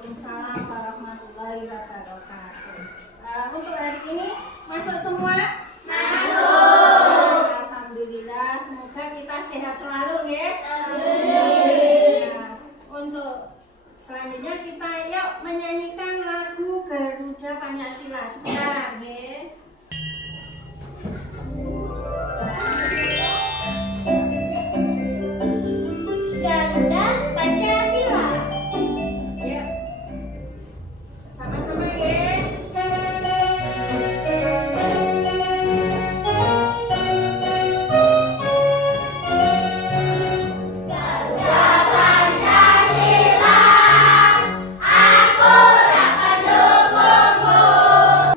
Waalaikumsalam warahmatullahi wabarakatuh. Untuk hari ini masuk semua? Masuk. Alhamdulillah, semoga kita sehat selalu ya. Nah, untuk selanjutnya kita yuk menyanyikan lagu Garuda Pancasila sebentar ya. Garuda Pancasila. Yuk. Sama-sama ya.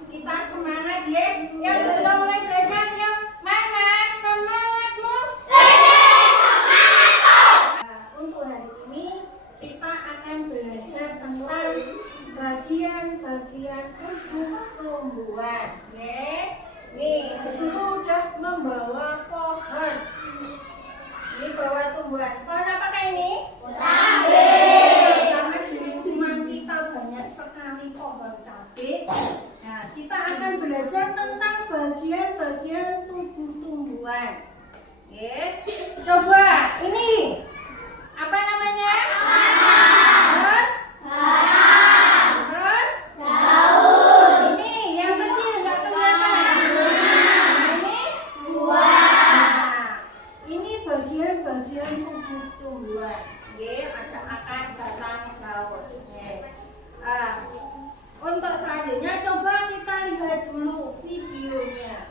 Kita semangat ya. Yang sebelum mulai belajar yuk. Mana semangatmu? Untuk hari ini kita akan belajar tentang bagian-bagian tubuh tumbuhan. Nih, guru udah membawa pohon. Ini bawa tumbuhan. Pohon apakah ini? Karena di lingkungan kita banyak sekali pohon cabai. Nah, kita akan belajar tentang bagian-bagian tubuh tumbuhan. Coba ini apa namanya? Terus daun. Ini yang kecil nggak kelihatan. Ini buah. Ini bagian-bagian tubuh tumbuhan. Ada akar, batang, daun. Untuk selanjutnya coba kita lihat dulu videonya.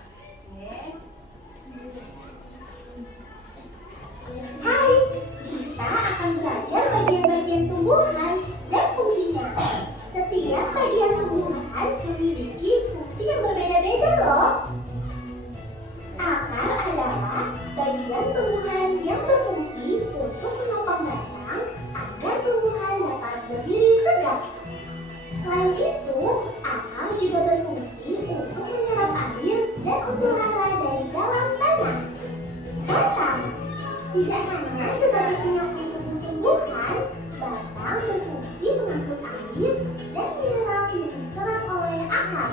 Hai, kita akan belajar bagian-bagian tumbuhan dan fungsinya. Setiap bagian tumbuhan memiliki fungsi yang berbeda-beda loh. Akar adalah bagian tumbuhan yang berfungsi untuk menopang batang agar tumbuhan dapat berdiri tegak. Selain itu, akar juga berfungsi untuk menyerap air dan unsur hara dari dalam tanah. Batang tidak hanya sebagai penyokong tubuh tumbuhan, batang berfungsi mengangkut air dan mineral yang diserap oleh akar.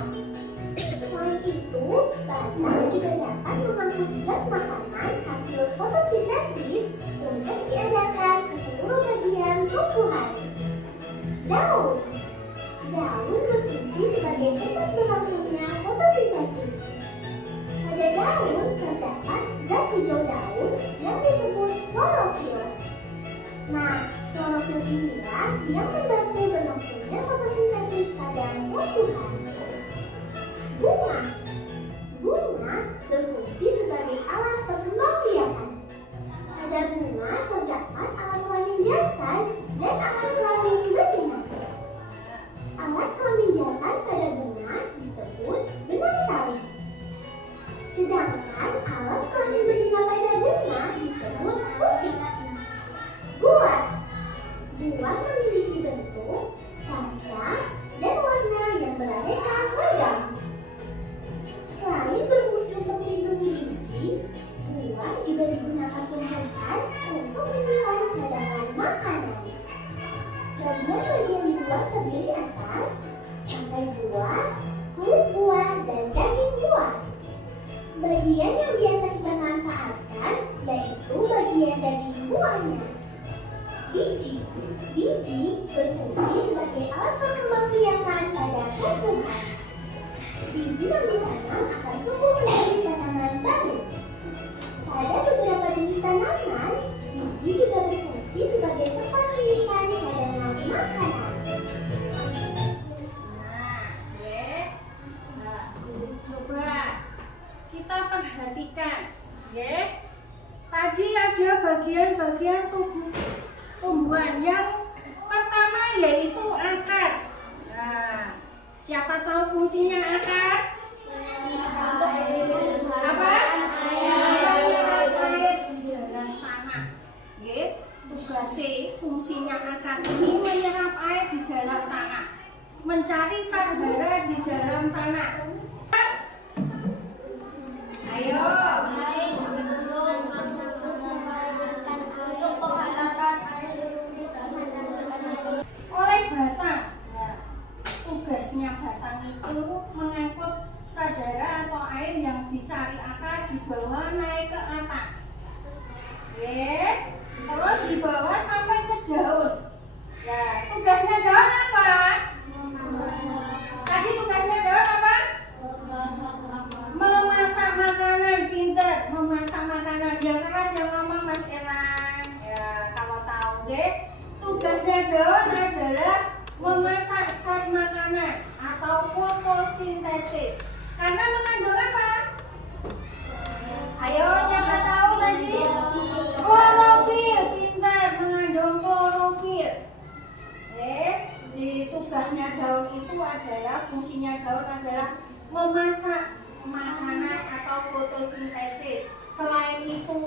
Selain itu, batang juga dapat mengangkut zat makanan hasil fotosintesis untuk diadakan ke seluruh bagian tumbuhan. Daun berfungsi sebagai tempat berlangsungnya fotosintesis. Pada daun terdapat zat hijau daun yang disebut klorofil. Nah, klorofil inilah yang membantu berlangsungnya fotosintesis pada tumbuhan. Bunga berfungsi sebagai alat berkembang biakan. Pada bunga terdapat alat kelamin jantan dan alat kelamin betina. Alat kelamin jantan pada bunga disebut benang sari. Sedangkan alat kelamin betina pada bunga disebut putik. Buah memiliki bentuk, rasa, dan warna yang beraneka ragam. Selain berfungsi untuk melindungi biji, buah juga digunakan tumbuhan untuk menyimpan cadangan makanan. Bagian-bagian buah terdiri atas tangkai buah, kulit buah, dan daging buah. Bagian yang biasa kita manfaatkan yaitu bagian daging buahnya. Biji berfungsi sebagai alat berkembang biakan pada tumbuhan. Biji yang ditanam akan tumbuh menjadi tanaman baru. Pada beberapa jenis tanaman, biji juga berfungsi sebagai tempat menyimpan cadangan makanan. Coba kita perhatikan, Tadi ada bagian-bagian tubuh tumbuhan. Yang pertama yaitu akar. Nah, siapa tahu fungsinya akar? Apa? Air di dalam tanah. Tugasnya, fungsinya akar ini menyerap air di dalam tanah, mencari sardara di dalam tanah. Ayo. Oleh batang. fotosintesis. Karena mengandung apa? Ayo, siapa tahu tadi? Klorofil, pintar, mengandung klorofil. Di tugasnya daun itu adalah, fungsinya daun adalah memasak makanan atau fotosintesis. Selain itu,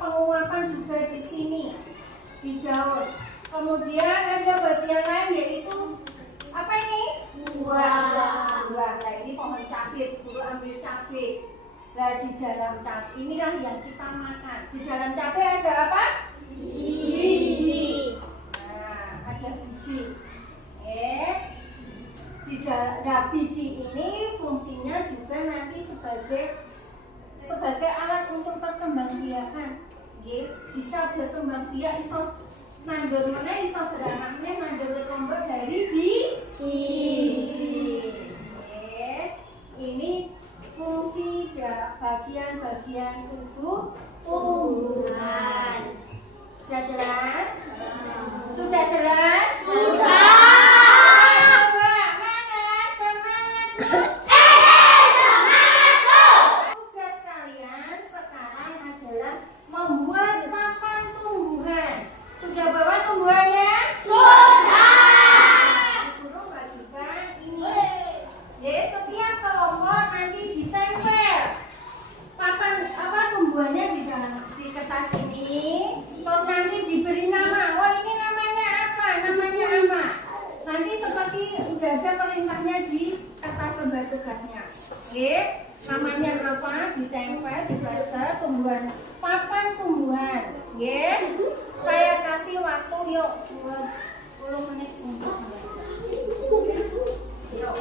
penguapan juga di sini di daun. Kemudian ada bagian lain yaitu apa ini? Buah. Nah, ini pohon cabai, guru ambil cabai. Nah, di dalam cabai inilah yang kita makan. Di dalam cabai ada apa? Biji. Nah, ada biji. Nah, biji ini fungsinya juga nanti sebagai alat untuk perkembangbiakan. Bisa berkembang biak, iso nandur meneh, iso beranak meneh, nandur tombol dari biji. Ini fungsi bagian-bagian tubuh tumbuhan. Sudah jelas? Sudah jelas? Sudah. Coba, mana semangatmu? Tugas kalian sekarang adalah membuat papan tumbuhan. Sudah bawa tumbuhannya? Guru bagikan ini. Setiap kelompok nanti ditempel papan tumbuhannya di kertas ini. Terus nanti diberi nama. Oh, ini namanya apa? Namanya apa? Nanti seperti udah ada perintahnya di kertas lembar tugasnya. Namanya apa? Ditempel di plaster tumbuhan. Papan tumbuhan. Saya kasih waktu yuk 20 menit untuk yuk.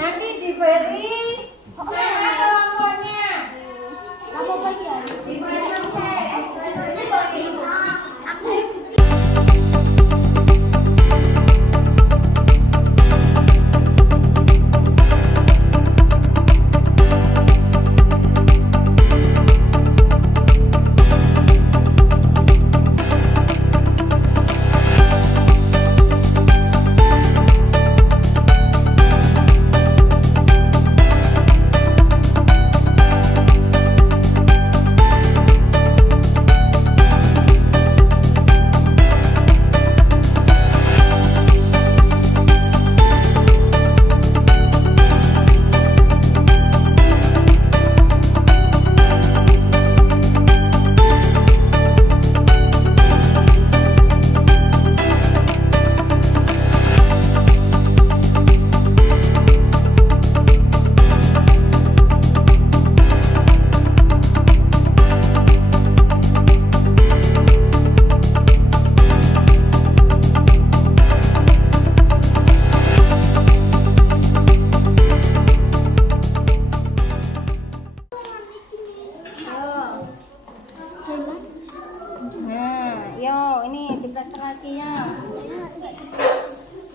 Nanti diberi nama kelompoknya. Dipasang saya.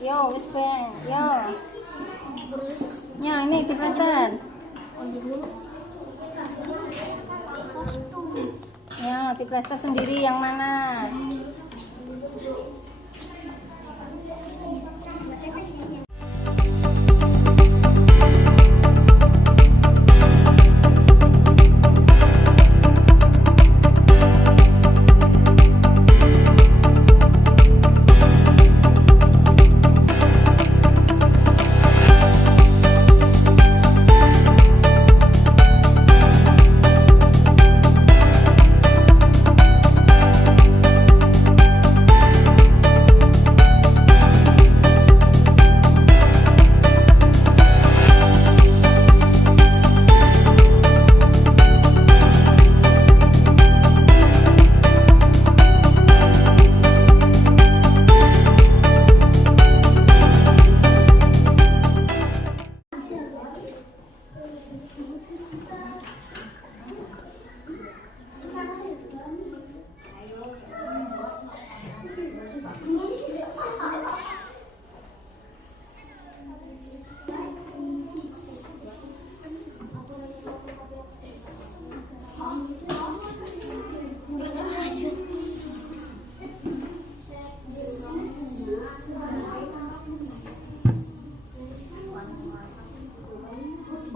Yo, wis ben. Yo. Ya, ini diplaster. Ya, diplaster sendiri yang mana?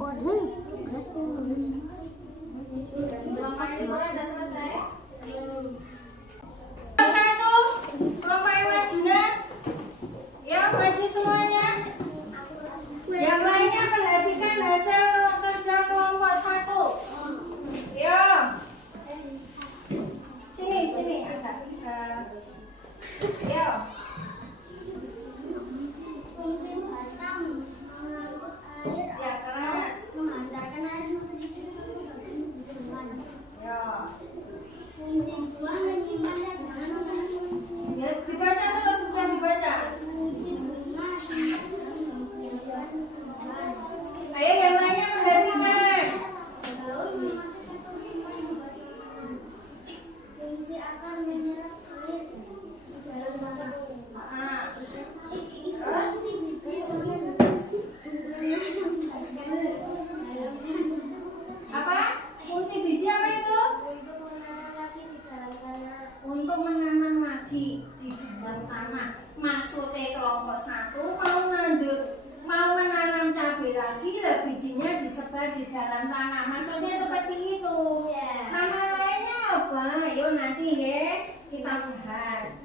Kelompok ini boleh udah selesai. Satu, kelompok Mas Juna. Ya, maju semuanya. Yang lainnya perhatikan hasil kerja kelompok 1. Ya. Sini agak. Ya. Fungsi batang mengangkut air Ya, keras. menghantarkan air menuju bagian tubuhan. Ya. Fungsi buah menyimpan cadangan makanan. Ya, dibaca terus, sudah dibaca. Fungsi bunga menyimpan tubuhan. Ayo yang lainnya perhatikan. Daun memasukkan tumbuhan memberi makanan. Fungsi akar menyerap air ke dalam tanah. Ah. Fungsi bibir Apa? Fungsi biji apa itu? Untuk menanam lagi di dalam tanah. Maksudnya kelompok 1 mau menanam cabai lagi, lah bijinya disebar di dalam tanah. Maksudnya seperti itu. Nama lainnya apa? Yuk nanti ya kita bahas.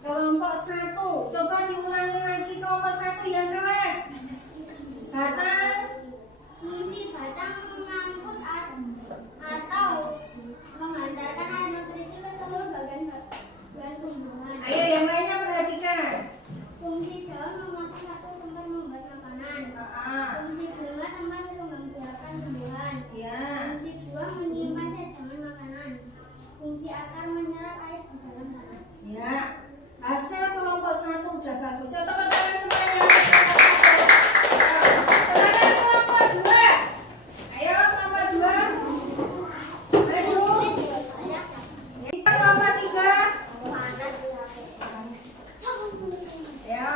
Kelompok 1, coba diulangi lagi kelompok 1 yang keras. Batang. Fungsi batang mengangkut atau menghantarkan air nutrisi ke seluruh bagian tumbuhan. Ayo yang lainnya perhatikan. Fungsi daun memasak satu tempat membuat makanan. Fungsi bunga tempat mengembangkan tumbuhan. Ya. Fungsi buah menyimpan cadangan makanan. Fungsi akar menyerap air ke dalam tanah. Ya. Hasil kelompok 1 udah bagus. Ya, teman-teman semuanya. Sekarang kelompok 2. Ayo kelompok 2. Maju. Kita kelompok 3. Ya.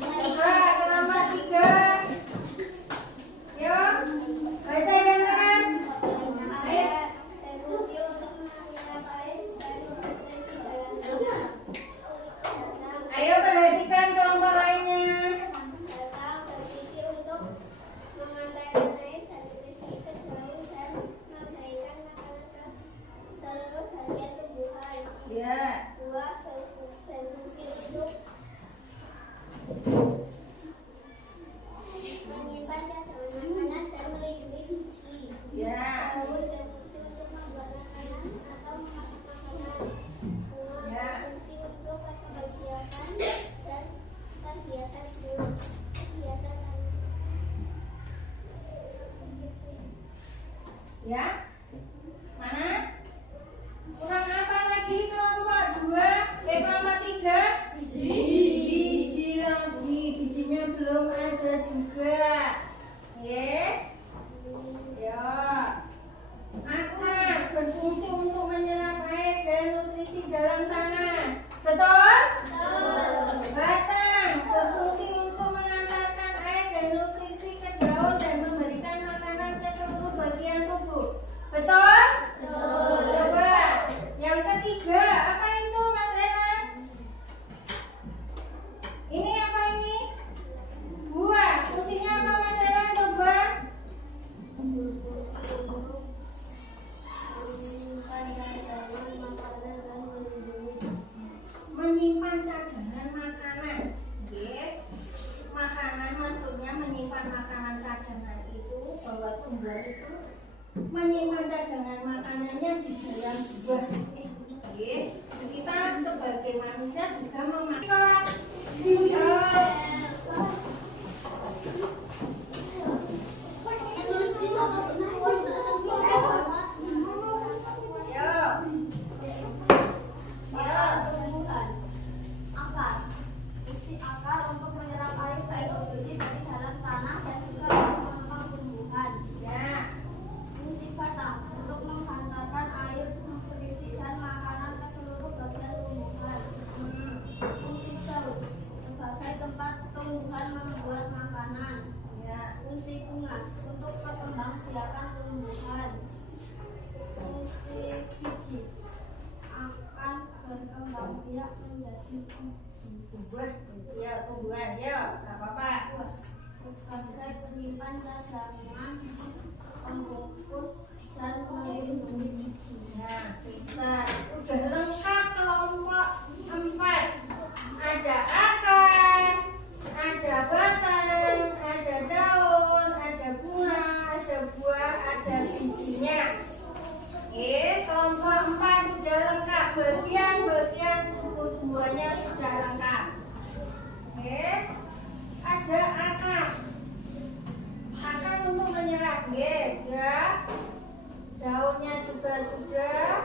Coba kelompok 3. Yo. Baca yang keras. Ayo. Fungsi untuk menyerap air dari nutrisi dalam tanah. Ayo perhatikan kelompok lainnya. Batang berfungsi untuk mengantarkan air dan nutrisi ke daun dan memberikan makanan ke seluruh bagian tumbuhan. Ya. Buah berfungsi untuk menyimpan cadangan makanan dan melindungi biji. Ya. Daun berfungsi untuk membuat makanan atau memasak makanan. Bunga Ya. berfungsi untuk kebahagiaan dan perhiasan jiwa. Ya. Mana? Kurang apa lagi kelompok 2? Kelompok 3? Biji lagi. Bijinya belum ada juga. Ya. Ya. Akar berfungsi untuk menyerap air dan nutrisi dalam tanah. Betul? Batang berfungsi untuk mengantarkan air dan nutrisi ke daun dan memberikan makanan ke seluruh bagian tubuh. Betul? Coba. Yang ketiga, apa itu Mas Ena? Ini apa ini? Buah. Fungsinya apa Mas Ena? Coba. Menyimpan cadangan makanan. Oke. Makanan maksudnya menyimpan makanan cadangan itu bahwa tumbuhan itu menyimpan cadangan makanannya di dalam buah. Oke. Kita sebagai manusia juga memakan. Akar untuk menyerap air baik dari dalam tanah dan juga untuk menopang tumbuhan. Ya. Fungsi batang untuk menghantarkan air, nutrisi dan makanan ke seluruh bagian tumbuhan. Fungsi daun sebagai tempat tumbuhan membuat makanan. Ya. Fungsi bunga untuk perkembangbiakan tumbuhan. Fungsi biji akan berkembang biak menjadi biji. Tumbuhan. Ya, tumbuhan. Ya, enggak apa-apa. sebagai penyimpan cadangan, pembungkus, dan melindungi biji. Nah, pintar. Udah lengkap kelompok 4. Ada akar, ada batang, ada daun, ada bunga, ada buah, ada bijinya. Kelompok 4 sudah lengkap. Bagian-bagian suku tumbuhannya sudah lengkap. Ada akar. Akar untuk menyerap, ya. Daunnya juga sudah,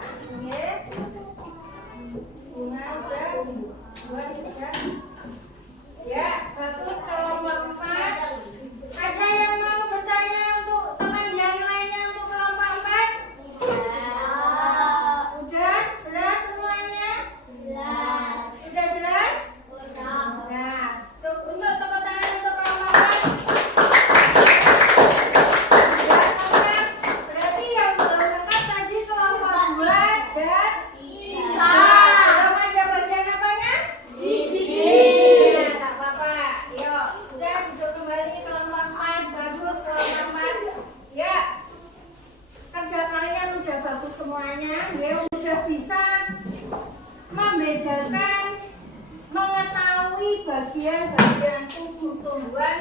bunga udah, buah sudah. Ya, bagus kelompok 4. Ada yang mau bertanya untuk teman yang lainnya untuk kelompok 4? Udah jelas semuanya? Sudah jelas? Nah, untuk tepuk tangan untuk kelompok 4. Berarti yang belum lengkap tadi kelompok 2 dan 3. Belum ada bagian apanya? Tak apa-apa. Yuk, udah duduk kembali kelompok 4. Bagus kelompok 4. Ya, kerja kalian udah bagus semuanya. Ya, udah bisa membedakan, mengetahui bagian-bagian tubuh tumbuhan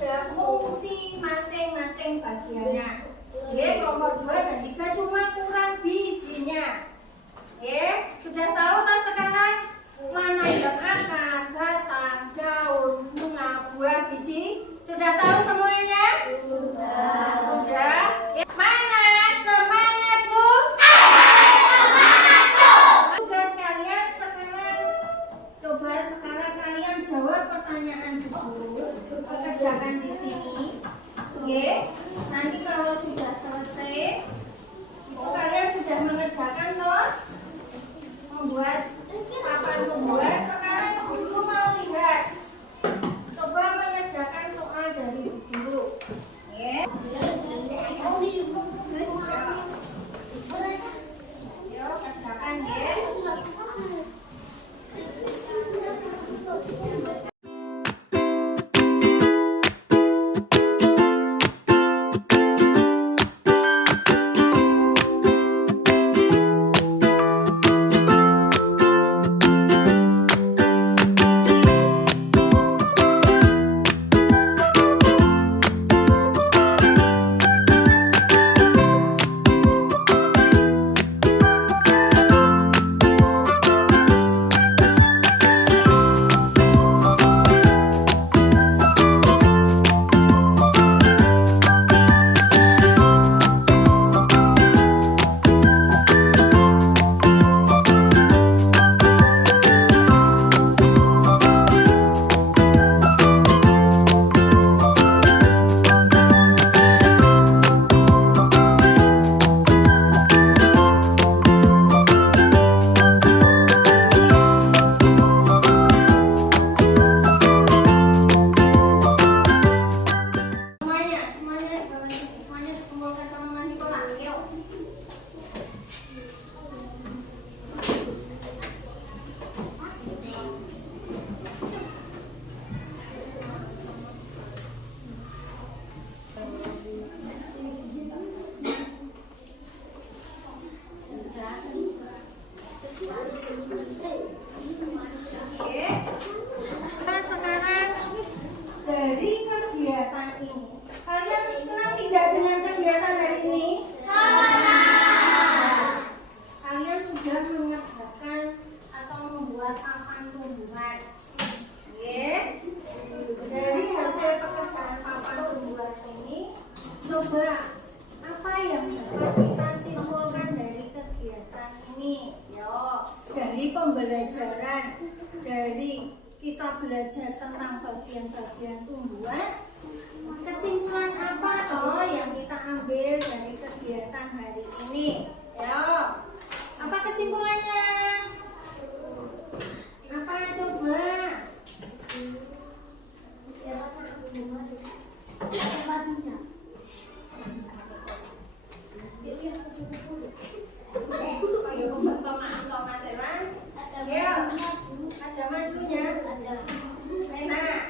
dan fungsi masing-masing bagiannya. Kelompok 2 dan 3 cuma kurang bijinya. Sudah tahu tak sekarang mana yang akar, batang, daun, bunga, buah, biji? Sudah tahu semuanya? Sudah. Mana semangatmu? Tugas kalian sekarang, coba sekarang kalian jawab pertanyaan dulu. Kerjakan di sini. Nanti kalau sudah selesai, itu kalian sudah mengerjakan toh? Membuat papan membuat. Sekarang guru mau lihat. Coba mengerjakan soal dari dulu. Yuk, kerjakan ya. Semuanya dikumpulkan sama Mas Nikola. Yuk. Sekarang dari kegiatan ini, kalian senang tidak dengan kegiatan hari ini? Kalian sudah mengerjakan atau membuat papan tumbuhan. Dari hasil pekerjaan papan tumbuhan ini, coba apa yang dapat kita simpulkan dari kegiatan ini? Dari pembelajaran, dari kita belajar tentang bagian-bagian tumbuhan, kesimpulan apa toh yang kita ambil dari kegiatan hari ini? Apa kesimpulannya? Apa coba? Ada madunya. Enak.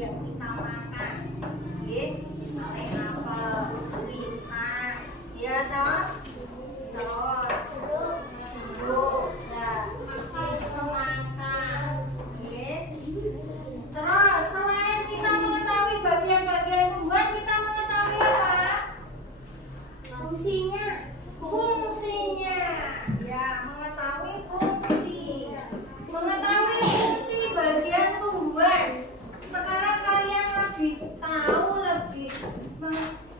yang kita makan. Oke, misalnya apel, pisang, ya toh. Terus jeruk, nah, semangka. Oke. Terus selain kita mengetahui bagian-bagian tumbuhan, kita mengetahui apa? Fungsinya. Fungsinya. Ya, mengetahui fungsi. Mengetahui fungsi bagian tumbuhan. Sekarang kalian lebih tahu, lebih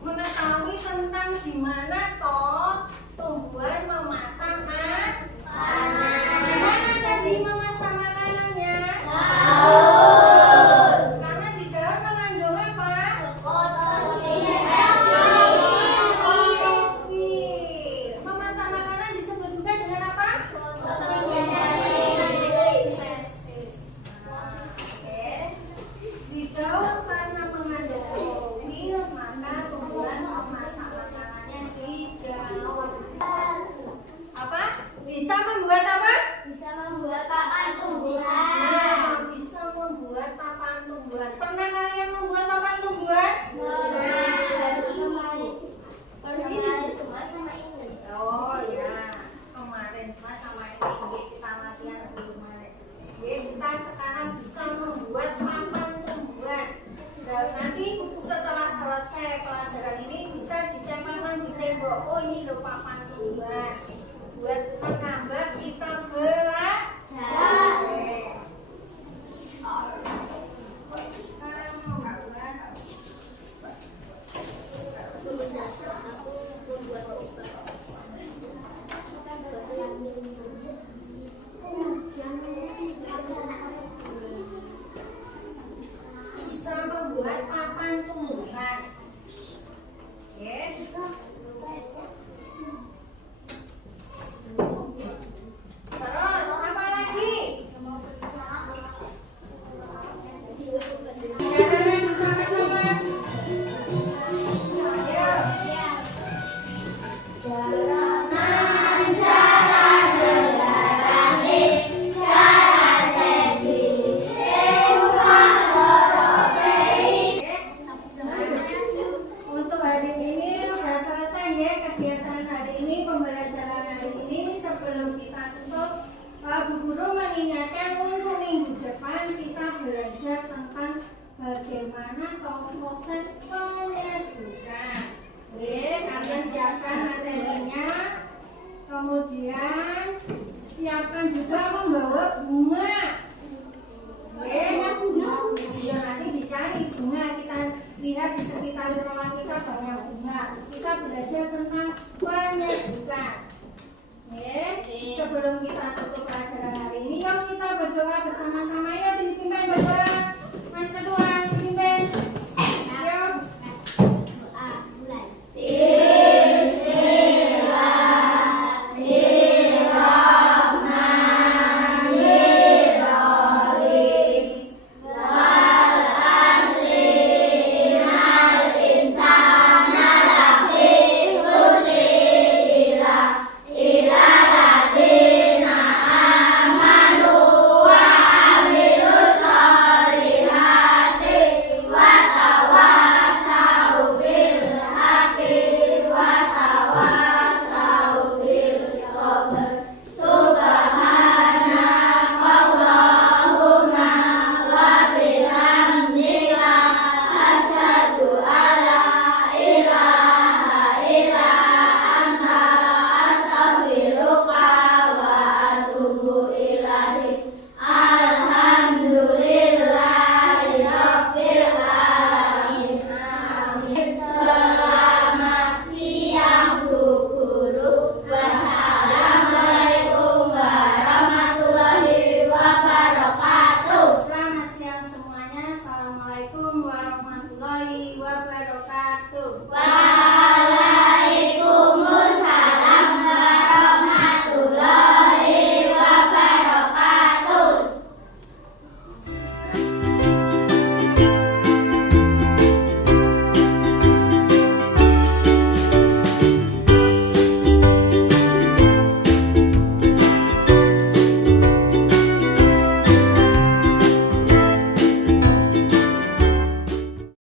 mengetahui tentang gimana toh tumbuhan memasak makanan. Gimana tadi memasak makanannya? Karena di daun mengandung apa? Klorofil. Memasak makanan disebut juga dengan apa? Oke. Di daun karena mengandung klorofil, maka tumbuhan memasak makanannya di daun. Apa? Bisa membuat apa? Bisa membuat papan tumbuhan. Nah, bisa membuat papan tumbuhan. Pernah kalian membuat papan tumbuhan? Oh ya, kemarin Mas sama ini kita latihan lebih kemarin. Jadi kita sekarang bisa membuat papan tumbuhan. Dan nanti setelah selesai pelajaran ini bisa ditempelkan di tembok. Oh ini loh papan tumbuhan. Buat menambah kita belajar. Bisa membuat papan tumbuhan. Oke. Terus apa lagi? Jalan bersama-sama. Ayo. Untuk hari ini sudah selesai ya kegiatan hari ini, pembelajaran hari ini. Sebelum kita tutup, Bu Guru mengingatkan untuk minggu depan kita belajar tentang bagaimana proses penyedukan. Oke, kalian siapkan materinya, kemudian siapkan juga membawa bunga. Oke, ya nanti dicari bunga, kita lihat di sekitar ruangan kita banyak bunga. Kita belajar tentang penyedukan. Oke, sebelum kita tutup pelajaran hari ini, yuk kita berdoa bersama-sama.